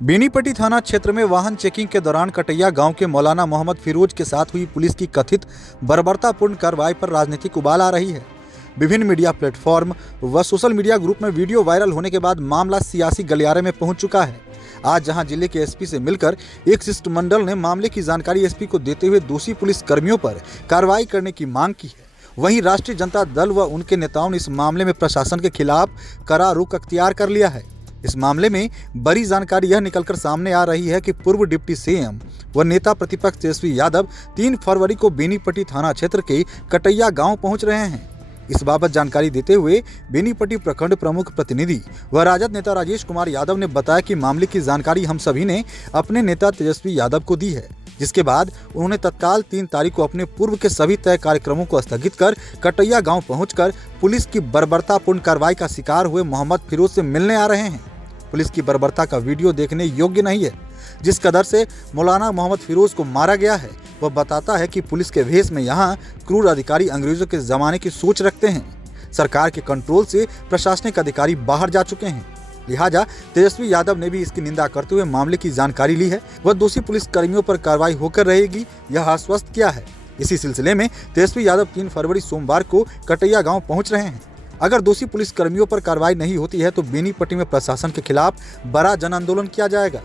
बेनीपट्टी थाना क्षेत्र में वाहन चेकिंग के दौरान कटैया गांव के मौलाना मोहम्मद फिरोज के साथ हुई पुलिस की कथित बर्बरतापूर्ण कार्रवाई पर राजनीतिक उबाल आ रही है। विभिन्न मीडिया प्लेटफॉर्म व सोशल मीडिया ग्रुप में वीडियो वायरल होने के बाद मामला सियासी गलियारे में पहुंच चुका है। आज जहां जिले के एसपी से मिलकर एक शिष्टमंडल ने मामले की जानकारी एसपी को देते हुए दोषी पुलिस कर्मियों पर कार्रवाई करने की मांग की है, वहीं राष्ट्रीय जनता दल व उनके नेताओं ने इस मामले में प्रशासन के खिलाफ कड़ा रुख अख्तियार कर लिया है। इस मामले में बड़ी जानकारी यह निकलकर सामने आ रही है कि पूर्व डिप्टी सीएम व नेता प्रतिपक्ष तेजस्वी यादव 3 फरवरी को बेनीपट्टी थाना क्षेत्र के कटैया गांव पहुंच रहे हैं। इस बाबत जानकारी देते हुए बेनीपट्टी प्रखंड प्रमुख प्रतिनिधि व राजद नेता राजेश कुमार यादव ने बताया कि मामले की जानकारी हम सभी ने अपने नेता तेजस्वी यादव को दी है, जिसके बाद उन्होंने तत्काल 3 तारीख को अपने पूर्व के सभी तय कार्यक्रमों को स्थगित कर कटैया गांव पहुंचकर पुलिस की बर्बरतापूर्ण कार्रवाई का शिकार हुए मोहम्मद फिरोज से मिलने आ रहे हैं। पुलिस की बर्बरता का वीडियो देखने योग्य नहीं है। जिस कदर से मौलाना मोहम्मद फिरोज को मारा गया है वह बताता है कि पुलिस के भेष में यहाँ क्रूर अधिकारी अंग्रेजों के जमाने की सोच रखते हैं। सरकार के कंट्रोल से प्रशासनिक अधिकारी बाहर जा चुके हैं। लिहाजा तेजस्वी यादव ने भी इसकी निंदा करते हुए मामले की जानकारी ली है। वह दोषी पुलिस कर्मियों पर कार्रवाई होकर रहेगी, यह आश्वस्त किया है। इसी सिलसिले में तेजस्वी यादव 3 फरवरी सोमवार को कटैया गाँव पहुँच रहे हैं। अगर दोषी पुलिस कर्मियों पर कार्रवाई नहीं होती है तो बेनीपट्टी में प्रशासन के खिलाफ बड़ा जन आंदोलन किया जाएगा।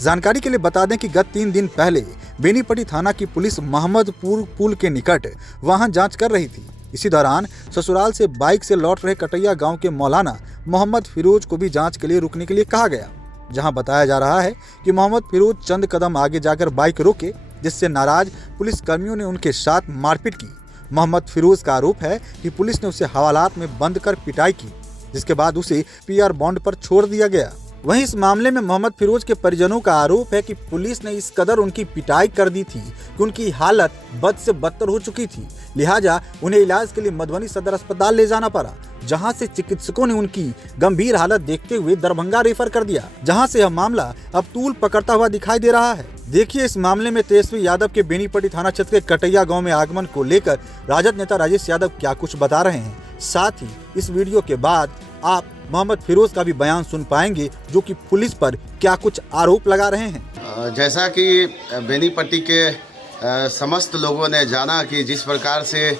जानकारी के लिए बता दें कि गत 3 दिन पहले बेनीपट्टी थाना की पुलिस मोहम्मदपुर पुल के निकट वाहन जांच कर रही थी। इसी दौरान ससुराल से बाइक से लौट रहे कटैया गांव के मौलाना मोहम्मद फिरोज को भी जांच के लिए रुकने के लिए कहा गया, जहां बताया जा रहा है कि मोहम्मद फिरोज चंद कदम आगे जाकर बाइक रोके, जिससे नाराज पुलिस कर्मियों ने उनके साथ मारपीट की। मोहम्मद फिरोज का आरोप है कि पुलिस ने उसे हवालात में बंद कर पिटाई की, जिसके बाद उसे पीआर बॉन्ड पर छोड़ दिया गया। वहीं इस मामले में मोहम्मद फिरोज के परिजनों का आरोप है कि पुलिस ने इस कदर उनकी पिटाई कर दी थी कि उनकी हालत बद से बदतर हो चुकी थी। लिहाजा उन्हें इलाज के लिए मधुबनी सदर अस्पताल ले जाना पड़ा, जहां से चिकित्सकों ने उनकी गंभीर हालत देखते हुए दरभंगा रेफर कर दिया, जहां से यह मामला अब तूल पकड़ता हुआ दिखाई दे रहा है। देखिए इस मामले में तेजस्वी यादव के बेनीपट्टी थाना क्षेत्र के कटैया गांव में आगमन को लेकर राजद नेता राजेश यादव क्या कुछ बता रहे हैं। साथ ही इस वीडियो के बाद आप मोहम्मद फिरोज का भी बयान सुन पाएंगे, जो कि पुलिस पर क्या कुछ आरोप लगा रहे हैं। जैसा कि बेनीपट्टी के समस्त लोगों ने जाना कि जिस प्रकार से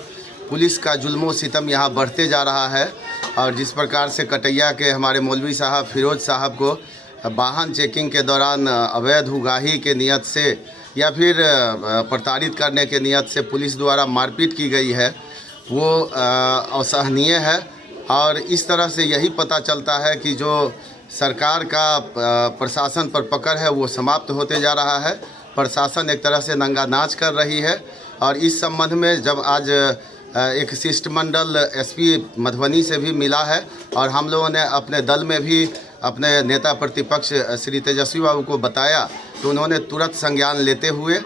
पुलिस का जुल्म सितम यहाँ बढ़ते जा रहा है और जिस प्रकार से कटैया के हमारे मौलवी साहब फिरोज साहब को वाहन चेकिंग के दौरान अवैध उगाही के नियत से या फिर प्रताड़ित करने के नियत से पुलिस द्वारा मारपीट की गई है, वो असहनीय है। और इस तरह से यही पता चलता है कि जो सरकार का प्रशासन पर पकड़ है वो समाप्त होते जा रहा है। प्रशासन एक तरह से नंगा नाच कर रही है। और इस संबंध में जब आज एक शिष्टमंडल एसपी मधुबनी से भी मिला है और हम लोगों ने अपने दल में भी अपने नेता प्रतिपक्ष श्री तेजस्वी बाबू को बताया, तो उन्होंने तुरंत संज्ञान लेते हुए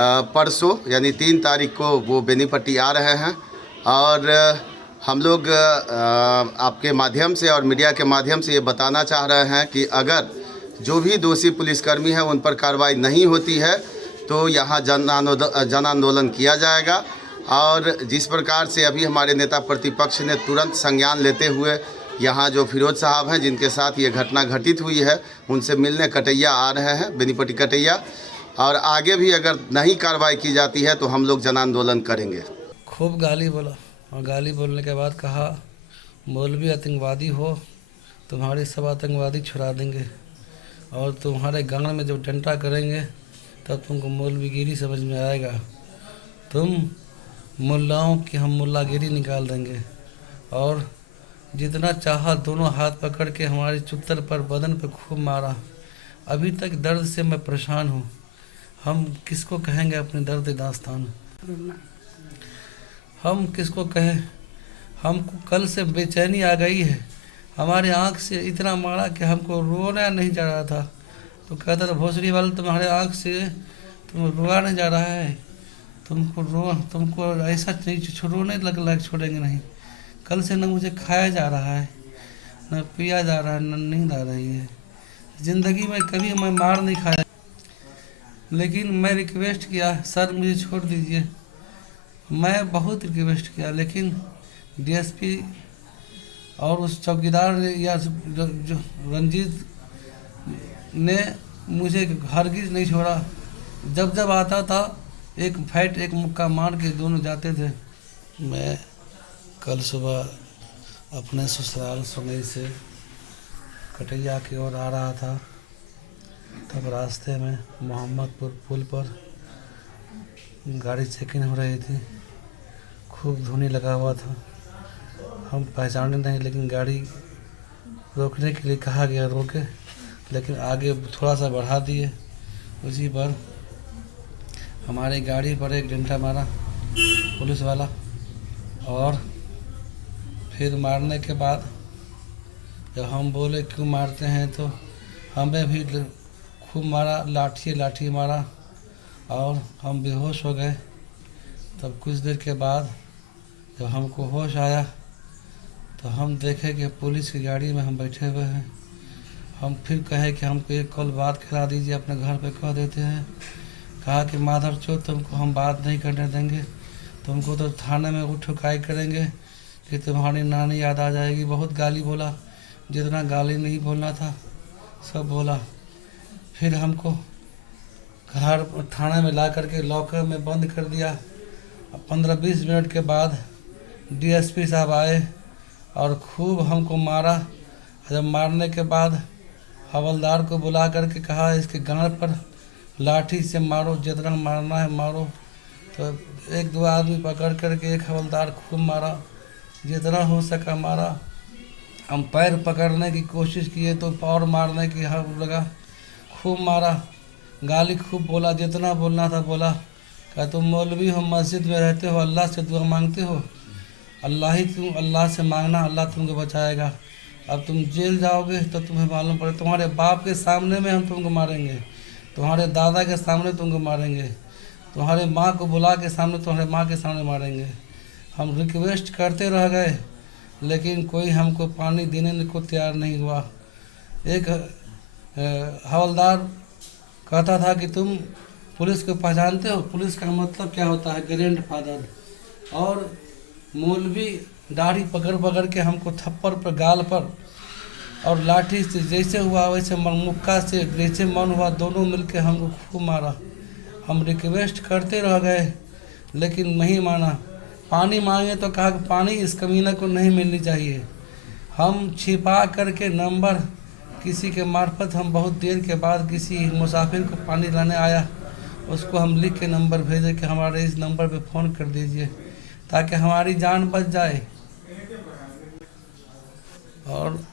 परसों यानी 3 तारीख को वो बेनीपट्टी आ रहे हैं। और हम लोग आपके माध्यम से और मीडिया के माध्यम से ये बताना चाह रहे हैं कि अगर जो भी दोषी पुलिसकर्मी हैं उन पर कार्रवाई नहीं होती है तो यहाँ जन आंदोलन किया जाएगा। और जिस प्रकार से अभी हमारे नेता प्रतिपक्ष ने तुरंत संज्ञान लेते हुए यहाँ जो फिरोज साहब हैं जिनके साथ ये घटना घटित हुई है उनसे मिलने कटैया आ रहे हैं, बेनीपट्टी कटैया। और आगे भी अगर नहीं कार्रवाई की जाती है तो हम लोग जन आंदोलन करेंगे। खूब गाली बोला और गाली बोलने के बाद कहा मौलवी आतंकवादी हो, तुम्हारी सब आतंकवादी छुड़ा देंगे और तुम्हारे गांव में जब डंडा करेंगे तब तुमको मौलवीगिरी समझ में आएगा। तुम मुल्लाओं की हम मुल्लागिरी निकाल देंगे। और जितना चाहा दोनों हाथ पकड़ के हमारी चुत्तर पर बदन पर खूब मारा। अभी तक दर्द से मैं परेशान हूँ। हम किसको कहेंगे अपने दर्द दास्तान, हम किसको कहें। हमको कल से बेचैनी आ गई है। हमारे आँख से इतना मारा कि हमको रोना नहीं जा रहा था। तो कहता था भोसड़ी वाले तुम्हारे आँख से तुम रोआ नहीं जा रहा है, तुमको ऐसा नहीं रोने लग छोड़ेंगे नहीं। कल से न मुझे खाया जा रहा है, न पिया जा रहा है, न नींद आ रही है। ज़िंदगी में कभी मैं मार नहीं खाया, लेकिन मैं रिक्वेस्ट किया सर मुझे छोड़ दीजिए। मैं बहुत रिक्वेस्ट किया, लेकिन डीएसपी और उस चौकीदार या जो रंजीत ने मुझे हरगिज नहीं छोड़ा। जब जब आता था एक फाइट एक मुक्का मार के दोनों जाते थे। मैं कल सुबह अपने ससुराल सुनई से कटैया की ओर आ रहा था, तब रास्ते में मोहम्मदपुर पुल पर गाड़ी चेकिंग हो रही थी। खूब धुनी लगा हुआ था, हम पहचाने नहीं, लेकिन गाड़ी रोकने के लिए कहा गया रोके, लेकिन आगे थोड़ा सा बढ़ा दिए। उसी पर हमारी गाड़ी पर एक डंडा मारा पुलिस वाला, और फिर मारने के बाद जब हम बोले क्यों मारते हैं तो हमें भी खूब मारा, लाठी मारा और हम बेहोश हो गए। तब कुछ देर के बाद जब हमको होश आया तो हम देखे कि पुलिस की गाड़ी में हम बैठे हुए हैं। हम फिर कहे कि हमको एक कॉल बात करा दीजिए, अपने घर पे कह देते हैं। कहा कि माधर चौथ तुमको हम बात नहीं करने देंगे, तुमको तो थाने में उठुकाई करेंगे कि तुम्हारी नानी याद आ जाएगी। बहुत गाली बोला, जितना गाली नहीं बोलना था सब बोला। फिर हमको घर थाने में ला करके लॉकर में बंद कर दिया। 15-20 मिनट के बाद डीएसपी साहब आए और खूब हमको मारा। जब मारने के बाद हवलदार को बुला करके कहा इसके गांड पर लाठी से मारो, जितना मारना है मारो। तो 1-2 आदमी पकड़ करके एक हवलदार खूब मारा, जितना हो सका मारा। हम पैर पकड़ने की कोशिश किए तो और मारने की हक लगा, खूब मारा, गाली खूब बोला, जितना बोलना था बोला। क्या तुम मौलवी हो, मस्जिद में रहते हो, अल्लाह से दुआ मांगते हो, अल्लाह से मांगना, अल्लाह तुमको बचाएगा। अब तुम जेल जाओगे तो तुम्हें मालूम पड़े, तुम्हारे बाप के सामने में हम तुमको मारेंगे, तुम्हारे दादा के सामने तुमको मारेंगे, तुम्हारे माँ को बुला के सामने, तुम्हारे माँ के सामने मारेंगे। हम रिक्वेस्ट करते रह गए, लेकिन कोई हमको पानी देने को तैयार नहीं हुआ। एक हवलदार कहता था कि तुम पुलिस को पहचानते हो, पुलिस का मतलब क्या होता है, ग्रैंड फादर। और मौलवी दाढ़ी पकड़ के हमको थप्पड़ पर, गाल पर और लाठी से जैसे हुआ वैसे, मुक्का से जैसे मन हुआ, दोनों मिलके हमको खूब मारा। हम रिक्वेस्ट करते रह गए लेकिन नहीं माना। पानी मांगे तो कहा कि पानी इस कमीने को नहीं मिलनी चाहिए। हम छिपा करके नंबर किसी के मार्फत, हम बहुत देर के बाद किसी मुसाफिर को पानी लाने आया, उसको हम लिख के नंबर भेजे कि हमारे इस नंबर पे फ़ोन कर दीजिए ताकि हमारी जान बच जाए। और